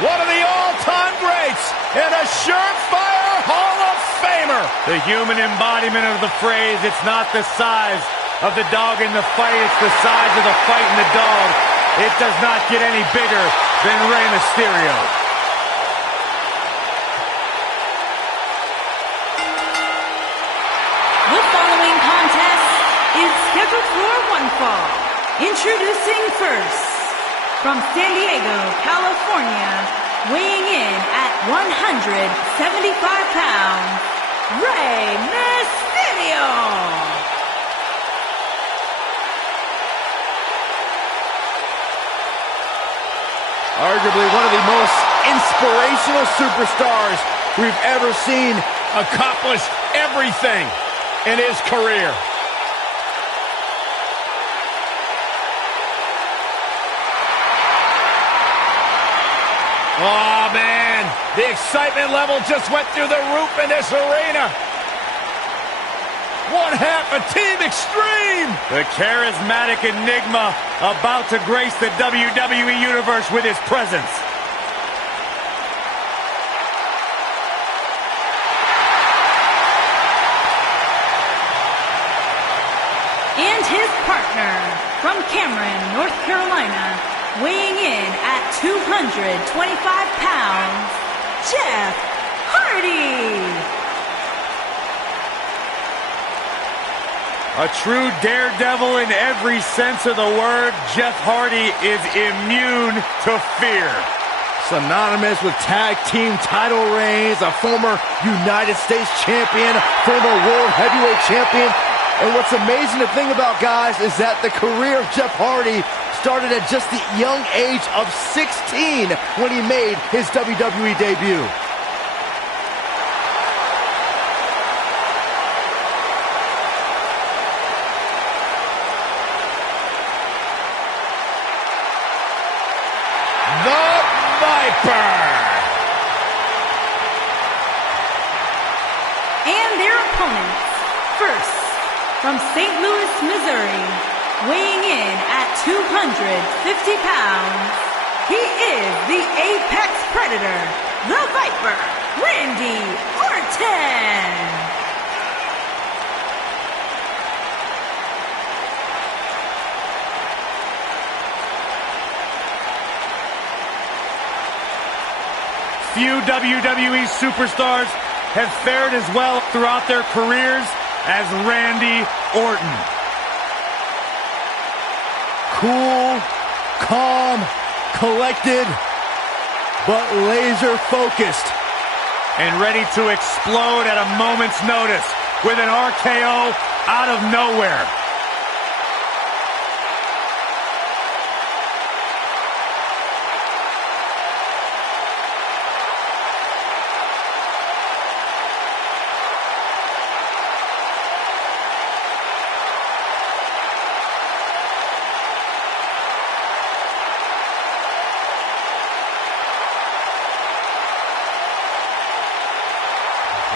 one of the all-time greats, and a surefire Hall of Famer. The human embodiment of the phrase, it's not the size of the dog in the fight, it's the size of the fight in the dog. It does not get any bigger than Rey Mysterio. The following contest is scheduled for one fall. Introducing first, from San Diego, California, weighing in at 175 pounds, Rey Mysterio. Arguably one of the most inspirational superstars we've ever seen accomplish everything in his career. Oh, man, the excitement level just went through the roof in this arena. One half of Team Extreme. The charismatic enigma about to grace the WWE Universe with his presence. And his partner, from Cameron, North Carolina, weighing in at 225 pounds, Jeff Hardy. A true daredevil in every sense of the word, Jeff Hardy is immune to fear. Synonymous with tag team title reigns, a former United States champion, former World Heavyweight champion. And what's amazing to think about, guys, is that the career of Jeff Hardy started at just the young age of 16 when he made his WWE debut. The Viper! And their opponents, first, from St. Louis, Missouri, weighing in at 250 pounds, he is the Apex Predator, the Viper, Randy Orton. Few WWE superstars have fared as well throughout their careers as Randy Orton. Cool, calm, collected, but laser focused. And ready to explode at a moment's notice with an RKO out of nowhere.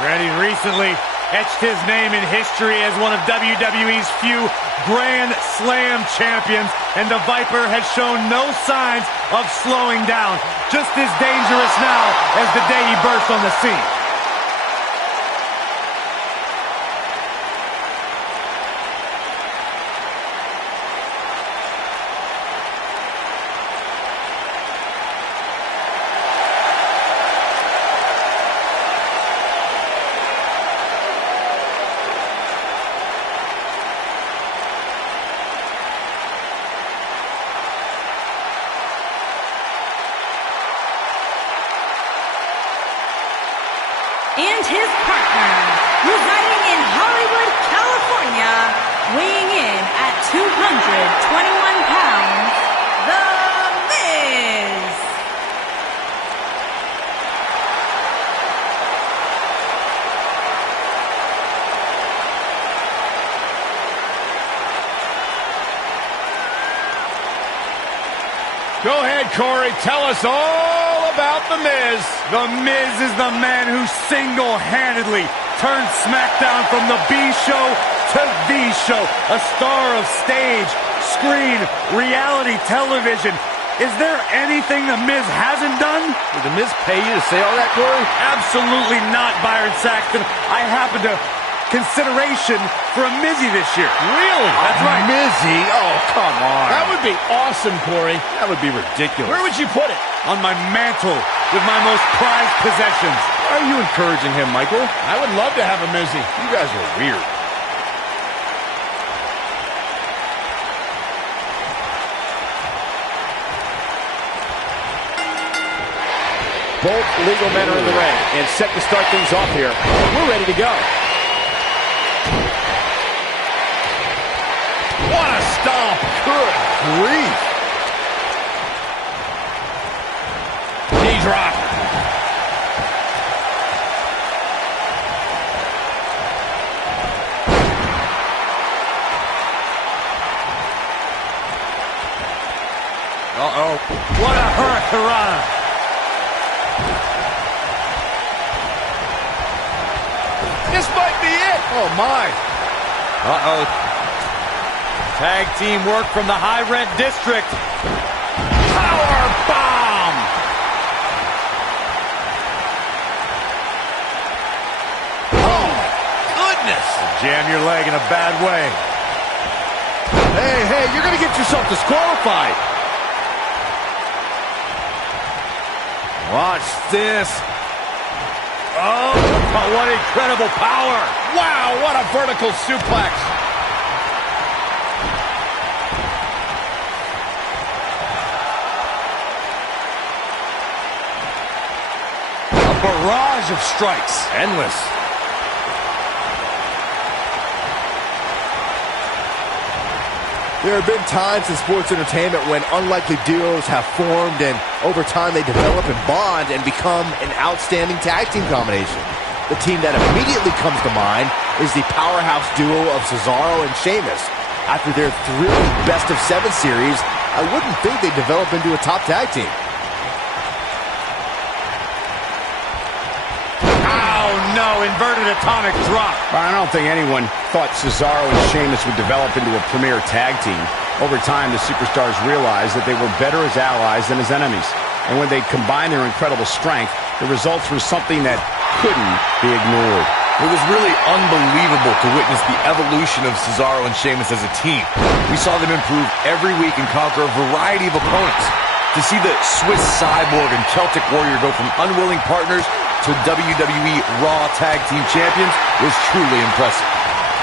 Randy recently etched his name in history as one of WWE's few Grand Slam champions, and the Viper has shown no signs of slowing down. Just as dangerous now as the day he burst on the scene. And his partner, residing in Hollywood, California, weighing in at 221 pounds, The Miz. Go ahead, Corey. Tell us all about The Miz. The Miz is the man who single-handedly turned SmackDown from the B show to the show. A star of stage, screen, reality television. Is there anything The Miz hasn't done? Did The Miz pay you to say all that, Corey? Absolutely not, Byron Saxton. I happen to consideration for a Mizzy this year. Really? That's right. Mizzy? Oh, come on. That would be awesome, Corey. That would be ridiculous. Where would you put it? On my mantle with my most prized possessions. Why are you encouraging him, Michael? I would love to have a Mizzy. You guys are weird. Both legal men are in the ring and set to start things off here. We're ready to go. What a stomp. Good grief. Knee drop. Uh-oh. What a hurricanrana. This might be it. Oh, my. Uh-oh. Tag team work from the high rent district. Power bomb. Oh, my goodness. Jam your leg in a bad way. Hey, you're going to get yourself disqualified. Watch this. Oh, what incredible power. Wow, what a vertical suplex. A barrage of strikes. Endless. There have been times in sports entertainment when unlikely duos have formed and over time they develop and bond and become an outstanding tag team combination. The team that immediately comes to mind is the powerhouse duo of Cesaro and Sheamus. After their thrilling best-of-7 series, I wouldn't think they'd develop into a top tag team. No, inverted atomic drop. I don't think anyone thought Cesaro and Sheamus would develop into a premier tag team. Over time, the superstars realized that they were better as allies than as enemies. And when they combined their incredible strength, the results were something that couldn't be ignored. It was really unbelievable to witness the evolution of Cesaro and Sheamus as a team. We saw them improve every week and conquer a variety of opponents. To see the Swiss Cyborg and Celtic Warrior go from unwilling partners to WWE Raw Tag Team Champions was truly impressive.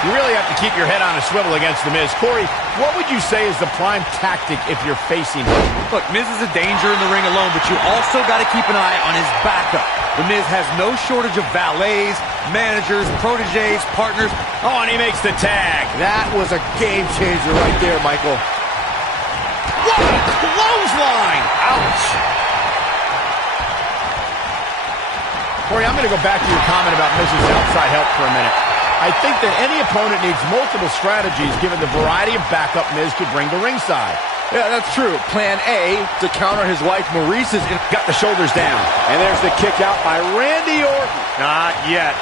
You really have to keep your head on a swivel against The Miz. Corey, what would you say is the prime tactic if you're facing him? Look, Miz is a danger in the ring alone, but you also got to keep an eye on his backup. The Miz has no shortage of valets, managers, protégés, partners. Oh, and he makes the tag. That was a game changer right there, Michael. What a clothesline! Ouch. Corey, I'm going to go back to your comment about Miz's outside help for a minute. I think that any opponent needs multiple strategies given the variety of backup Miz could bring to ringside. Yeah, that's true. Plan A, to counter his wife Maurice's... Got the shoulders down. And there's the kick out by Randy Orton. Not yet.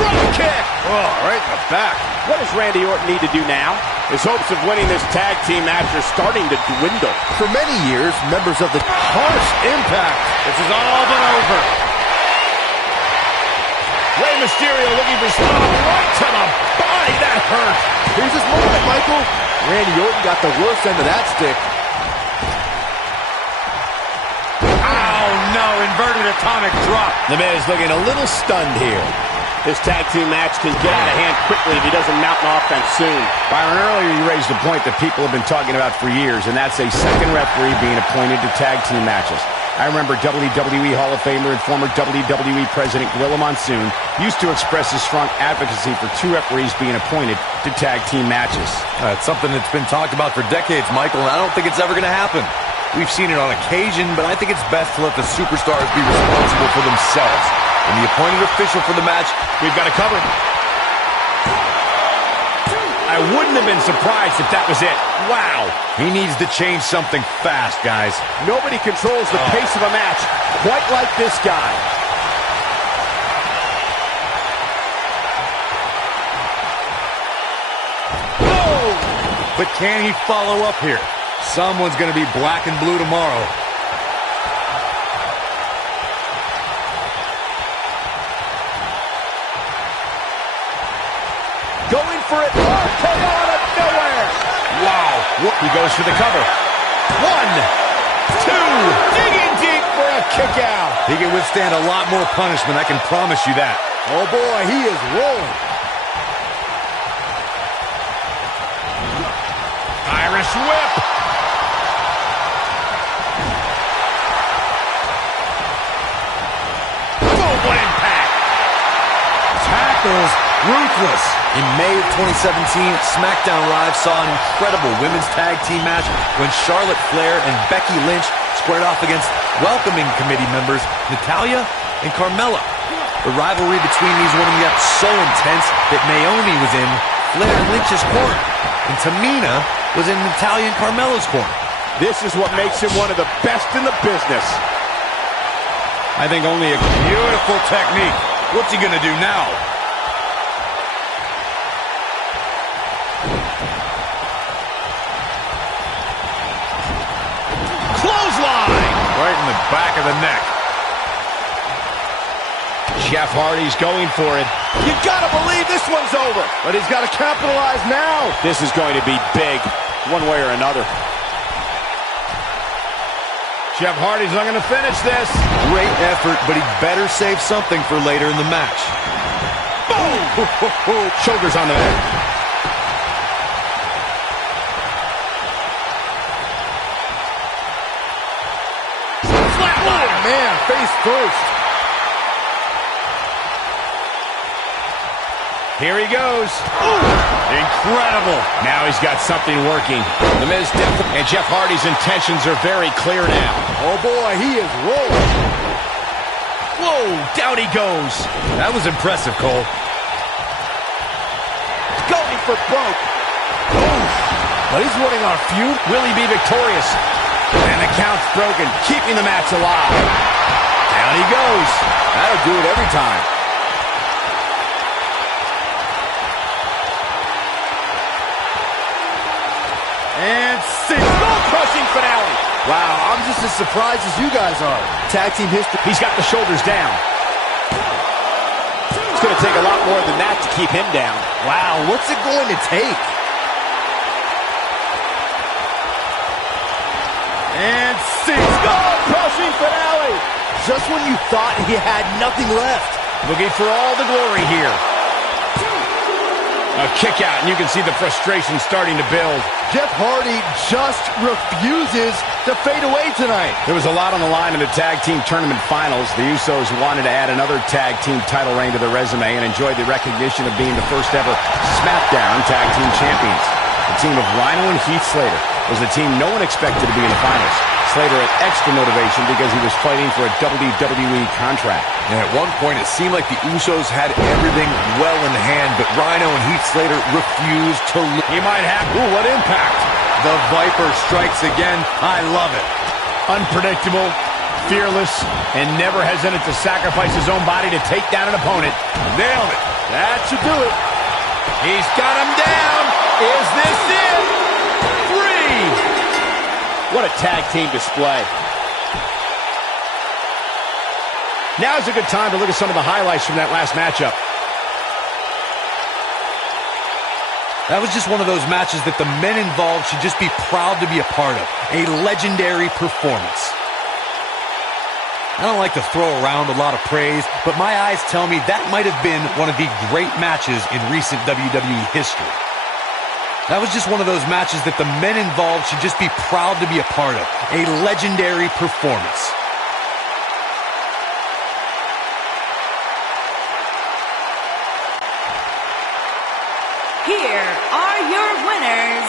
Drop kick. Oh, right in the back. What does Randy Orton need to do now? His hopes of winning this tag team match are starting to dwindle. For many years, members of the harsh impact. This is all but over. Rey Mysterio looking for spot right to the body. That hurt. Here's his moment, Michael. Randy Orton got the worst end of that stick. Oh, no, inverted atomic drop. The Miz looking a little stunned here. This tag team match can get out of hand quickly if he doesn't mount an offense soon. Byron, earlier you raised a point that people have been talking about for years, and that's a second referee being appointed to tag team matches. I remember WWE Hall of Famer and former WWE President Gorilla Monsoon used to express his strong advocacy for two referees being appointed to tag team matches. It's something that's been talked about for decades, Michael, and I don't think it's ever going to happen. We've seen it on occasion, but I think it's best to let the superstars be responsible for themselves. And the appointed official for the match, We've got it covered. I wouldn't have been surprised if that was it. Wow. he needs to change something fast, guys. Nobody controls the pace of a match quite like this guy. but can he follow up here? Someone's going to be black and blue tomorrow. Going for it. RKO out of nowhere. Wow. He goes for the cover. 1, 2. Digging deep for a kick out. He can withstand a lot more punishment, I can promise you that. Oh, boy, he is rolling. Irish whip. Boom, what impact. Tackles ruthless. In May of 2017, SmackDown Live saw an incredible women's tag team match when Charlotte Flair and Becky Lynch squared off against welcoming committee members Natalya and Carmella. The rivalry between these women got so intense that Naomi was in Flair and Lynch's corner, and Tamina was in Natalya and Carmella's corner. This is what makes him one of the best in the business. I think only a Beautiful technique. What's he gonna do now? clothesline. Right in the back of the neck. Jeff Hardy's going for it. You gotta believe this one's over. But he's got to capitalize now. This is going to be big, one way or another. Jeff Hardy's not going to finish this. Great effort, but he better save something for later in the match. Boom! Shoulders on the mat. Oh, man, face first. Here he goes. Ooh, incredible. Now he's got something working. The Miz and Jeff Hardy's intentions are very clear now. Oh, boy, he is rolling. Whoa, down he goes. That was impressive, Cole. Going for broke. Ooh, but he's winning our feud. Will he be victorious? And the count's broken, keeping the match alive. Down he goes. That'll do it every time. And skull-crushing finale. Wow, I'm just as surprised as you guys are. Tag team history. He's got the shoulders down. It's going to take a lot more than that to keep him down. Wow, what's it going to take? And skull-crushing finale. Just when you thought he had nothing left. Looking for all the glory here. A kick out, and you can see the frustration starting to build. Jeff Hardy just refuses to fade away tonight. There was a lot on the line in the tag team tournament finals. The Usos wanted to add another tag team title reign to their resume and enjoyed the recognition of being the first ever SmackDown tag team champions. The team of Rhino and Heath Slater was the team no one expected to be in the finals. Slater had extra motivation because he was fighting for a WWE contract. And at one point, it seemed like the Usos had everything well in hand, but Rhino and Heath Slater refused to lose. He might have. Ooh, what impact. The Viper strikes again. I love it. Unpredictable, fearless, and never hesitant to sacrifice his own body to take down an opponent. Nailed it. That should do it. He's got him down. Is this it? 3. What a tag team display. Now's a good time to look at some of the highlights from that last matchup. That was just one of those matches that the men involved should just be proud to be a part of. A legendary performance. I don't like to throw around a lot of praise, but my eyes tell me that might have been one of the great matches in recent WWE history. That was just one of those matches that the men involved should just be proud to be a part of. A legendary performance. Here are your winners,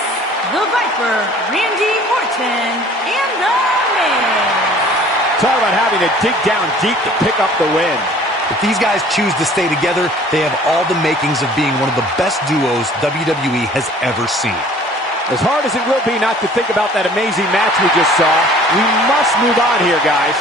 the Viper, Randy Orton, and the Miz. Talk about having to dig down deep to pick up the win. If these guys choose to stay together, they have all the makings of being one of the best duos WWE has ever seen. As hard as it will be not to think about that amazing match we just saw, we must move on here, guys.